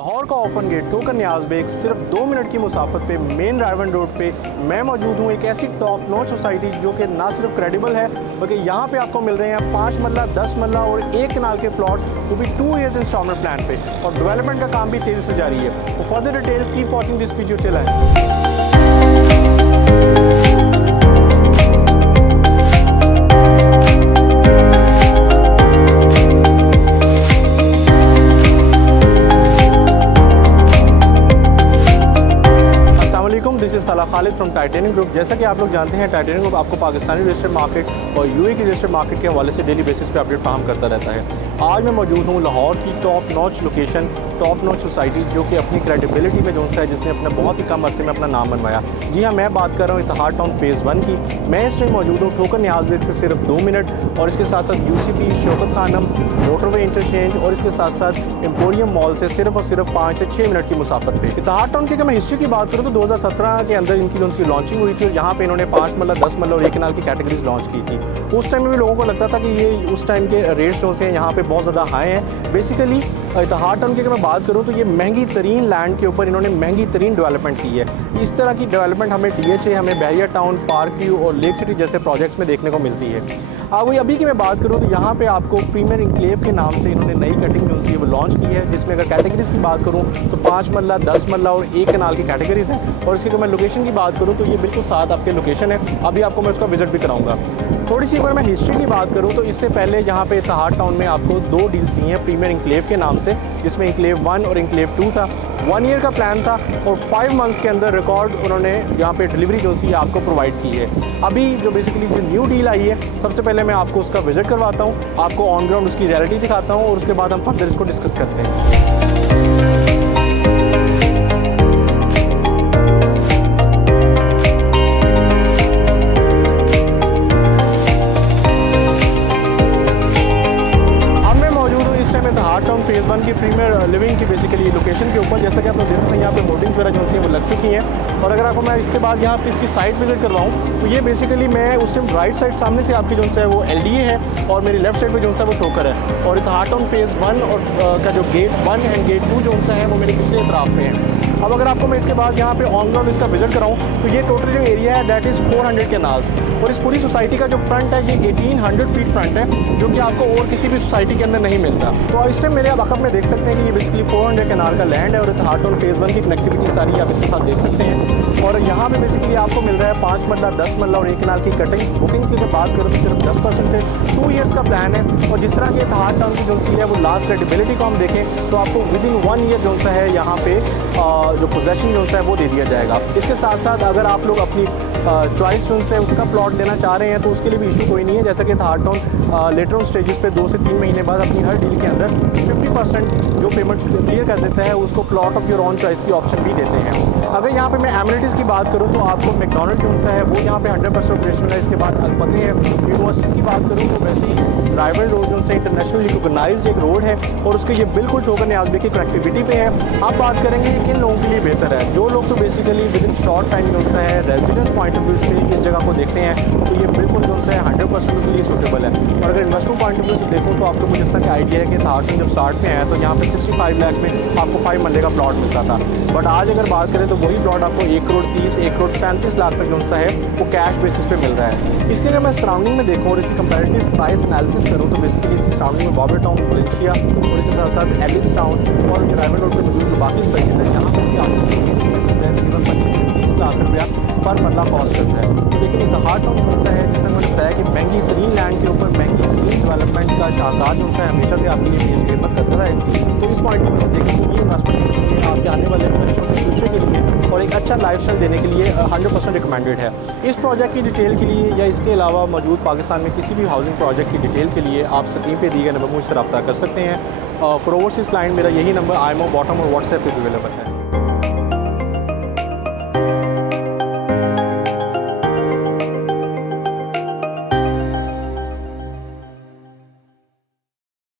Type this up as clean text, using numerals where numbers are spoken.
लाहौर का open gate ठोकर न्याज bag सिर्फ 2 मिनट की मुसाफत पे मेन रायवन रोड पे मैं मौजूद हूँ। एक ऐसी टॉप नॉच सोसाइटी जो कि ना सिर्फ क्रेडिबल है बल्कि यहाँ पे आपको मिल रहे हैं 5 मरला 10 मरला और 1 कनाल के प्लॉट, वो भी 2 ईयर्स इंस्टॉलमेंट प्लान पे, और डेवलपमेंट का काम भी तेज़ी से जारी है। तो further detail keep watching this video till and. This is सलाह खालिद फ्रॉम टाइटेनियम ग्रुप। जैसा कि आप लोग जानते हैं, टाइटेनियम ग्रुप आपको पाकिस्तानी रियल एस्टेट मार्केट और यूए की रियल एस्टेट मार्केट के हवाले से डेली बेसिस पे अपडेट फराहम करता रहता है। आज मैं मौजूद हूँ लाहौर की top notch location, top notch society जो कि अपनी क्रेडिबिलिटी में जो है जिसने अपने बहुत ही कम अरसे में अपना नाम बनवाया। जी हाँ, मैं बात कर रहा हूँ इतिहाद टाउन फेज़ 1 की। मैं इस टाइम मौजूद हूँ ठोकर न्याज बेग से सिर्फ 2 मिनट, और इसके साथ साथ UCP, Shaukat Khanum, motorway interchange और इसके साथ साथ एम्पोरियम मॉल से सिर्फ और सिर्फ 5 से 6 मिनट की मुसाफत पे। इतिहाद टाउन की अगर मैं हिस्ट्री की बात करूँ तो 2017 के अंदर इनकी जो लॉन्चिंग हुई थी और यहाँ पे इन्होंने 5 मरला 10 मरला और 1 कनाल की कैटेगरीज लॉन्च की थी। उस टाइम में भी लोगों को लगता था कि ये उस टाइम के रेट्स जो हैं यहाँ पे बहुत ज़्यादा हाई हैं। बेसिकली इतिहाद टाउन की अगर मैं बात करूँ तो ये महंगी तरीन लैंड के ऊपर इन्होंने महंगी तरीन डेवलपमेंट की है। इस तरह की डेवलपमेंट हमें DHA, हमें बहरिया टाउन, पार्क व्यू और लेक सिटी जैसे प्रोजेक्ट्स में देखने को मिलती है। वही अभी की मैं बात करूँ तो यहाँ पे आपको प्रीमियर इंक्लेव के नाम से इन्होंने नई कटिंग जो है वो लॉन्च की है, जिसमें अगर कैटेगरीज़ की बात करूँ तो 5 मरला 10 मरला और 1 कनाल की कैटेगरीज़ हैं। और इसकी अगर मैं लोकेशन की बात करूँ तो ये बिल्कुल साथ आपके लोकेशन है। अभी आपको मैं उसका विजिट भी कराऊंगा। थोड़ी सी अगर मैं हिस्ट्री की बात करूँ तो इससे पहले यहाँ पे इतिहाद टाउन में आपको 2 डील्स दी हैं प्रीमियर इंक्लेव के नाम से, जिसमें इंक्लेव 1 और इंक्लेव 2 था। 1 ईयर का प्लान था और 5 मंथ्स के अंदर रिकॉर्ड उन्होंने यहाँ पे डिलीवरी जो सी आपको प्रोवाइड की है। अभी जो बेसिकली जो न्यू डील आई है, सबसे पहले मैं आपको उसका विजिट करवाता हूँ, आपको ऑन ग्राउंड उसकी रियलिटी दिखाता हूँ और उसके बाद हम फर्दर इसको डिस्कस करते हैं। इतिहाद टाउन फेज़ 1 की प्रीमियर लिविंग की बेसिकली लोकेशन के ऊपर, जैसा कि आप लोग देख सकते हैं यहाँ पे बोर्डिंग्स वगैरह जो है वो लग चुकी हैं। और अगर आपको मैं इसके बाद यहाँ पे इसकी साइट विजिट करवाऊँ तो ये बेसिकली मैं उस टाइम राइट साइड सामने से आपकी जो है वो LDA है और मेरी लेफ्ट साइड पे जो है वो ठोकर है। और इतिहाद टाउन फेज़ 1 और का जो गेट 1 एंड गेट 2 जो है वो मेरे पिछले तरफ पे है। अब अगर आपको मैं इसके बाद यहाँ पे ऑन ग्राउंड इसका विजिट कराऊँ तो ये टोटल जो एरिया है दैट इज़ 400 कैनाल्स, और इस पूरी सोसाइटी का जो फ्रंट है ये 1800 फीट फ्रंट है, जो कि आपको और किसी भी सोसाइटी के अंदर नहीं मिलता। तो इस टाइम मेरे वक्त में देख सकते हैं कि ये बेसिकली 400 कैनाल का लैंड है और इतिहाद टाउन फेज़ 1 की कनेक्टिविटी सारी आप इसके साथ देख सकते हैं। और यहाँ पे बेसिकली आपको मिल रहा है 5 मरला 10 मरला और 1 कनाल की कटिंग। बुकिंग की अगर बात करें तो सिर्फ 10% से 2 ईयर्स का प्लान है। और जिस तरह के इतिहाद टाउन की जो सी है वो लास्ट क्रेडिबिलिटी को हम देखें तो आपको विदिन 1 ईयर जो है यहाँ पे जो पोजेशन जो है वो दे दिया जाएगा। इसके साथ साथ अगर आप लोग अपनी चॉइस जो है उसका प्लॉट लेना चाह रहे हैं तो उसके लिए भी इशू कोई नहीं है। जैसा कि इतिहाद टाउन लेटर ऑन स्टेजेस पे 2 से 3 महीने बाद अपनी हर डील के अंदर 50% जो पेमेंट क्लियर कर देता है उसको plot of your own choice की ऑप्शन भी देते हैं। अगर यहाँ पे मैं एमिनिटीज़ की बात करूँ तो आपको मैकडॉनल्ड जो है वो यहाँ पे 100% ऑपरेशनल है। इसके बाद अलपते हैं। यूनिवर्सिटीज़ की बात करूँ तो वैसे ही रायवन रोड जो है इंटरनेशनली रिकॉग्नाइज्ड एक रोड है और उसके ये बिल्कुल ठोकर न्याज बेग की कनेक्टिविटी पे है। आप बात करेंगे किन लोगों के लिए बेहतर है। जो लोग तो basically with in short time जो है रेजिडेंस पॉइंट ऑफ व्यू से इस जगह को देखते हैं तो ये बिल्कुल जो है 100% के लिए सूटेबल है। और अगर इन्वेस्टमेंट पॉइंट ऑफ व्यू से देखो तो आपको मुझे इस तरह का आइडिया है कि इतिहाद टाउन जब स्टार्ट में आया तो यहाँ पे 65 लाख में आपको 5 मरले का प्लॉट मिलता था, बट आज अगर बात करें तो वही प्लॉट आपको 1 करोड़ 30, 1 करोड़ 35 लाख तक जो है वो कैश बेसिस पे मिल रहा है। इसलिए अगर मैं सराउंडिंग में देखूँ और इसकी कंपैरेटिव प्राइस एनालिसिस करूँ तो बेसिकली इसकी सराउंडिंग में बॉर्डर टाउन, वलेंसिया और इसके साथ साथ एलिस टाउन और रायवन रोड पर मौजूद जो बाकी स्पेसेस है यहाँ पर आपको 25 से 30 लाख रुपया पर मरला कॉस्ट करता है। लेकिन इतिहाद टाउन कौन सा है जिससे मैंने बताया कि महंगी तरीन लैंड के ऊपर महंगी तरीन डेवलपमेंट का शानदार जो है हमेशा से आपके लिए खिदमत करता है। तो इस पॉइंट पर देखें तो ये इन्वेस्टमेंट आपके आने वाले फ्यूचर के लिए और एक अच्छा लाइफस्टाइल देने के लिए 100% रिकमेंडेड है। इस प्रोजेक्ट की डिटेल के लिए या इसके अलावा मौजूद पाकिस्तान में किसी भी हाउसिंग प्रोजेक्ट की डिटेल के लिए आप स्क्रीन पे दिए गए नंबर मुझसे रब्ता कर सकते हैं। फॉर ओवरसीज़ क्लाइंट मेरा यही नंबर IMO बॉटम और व्हाट्सएप पे अवेलेबल है।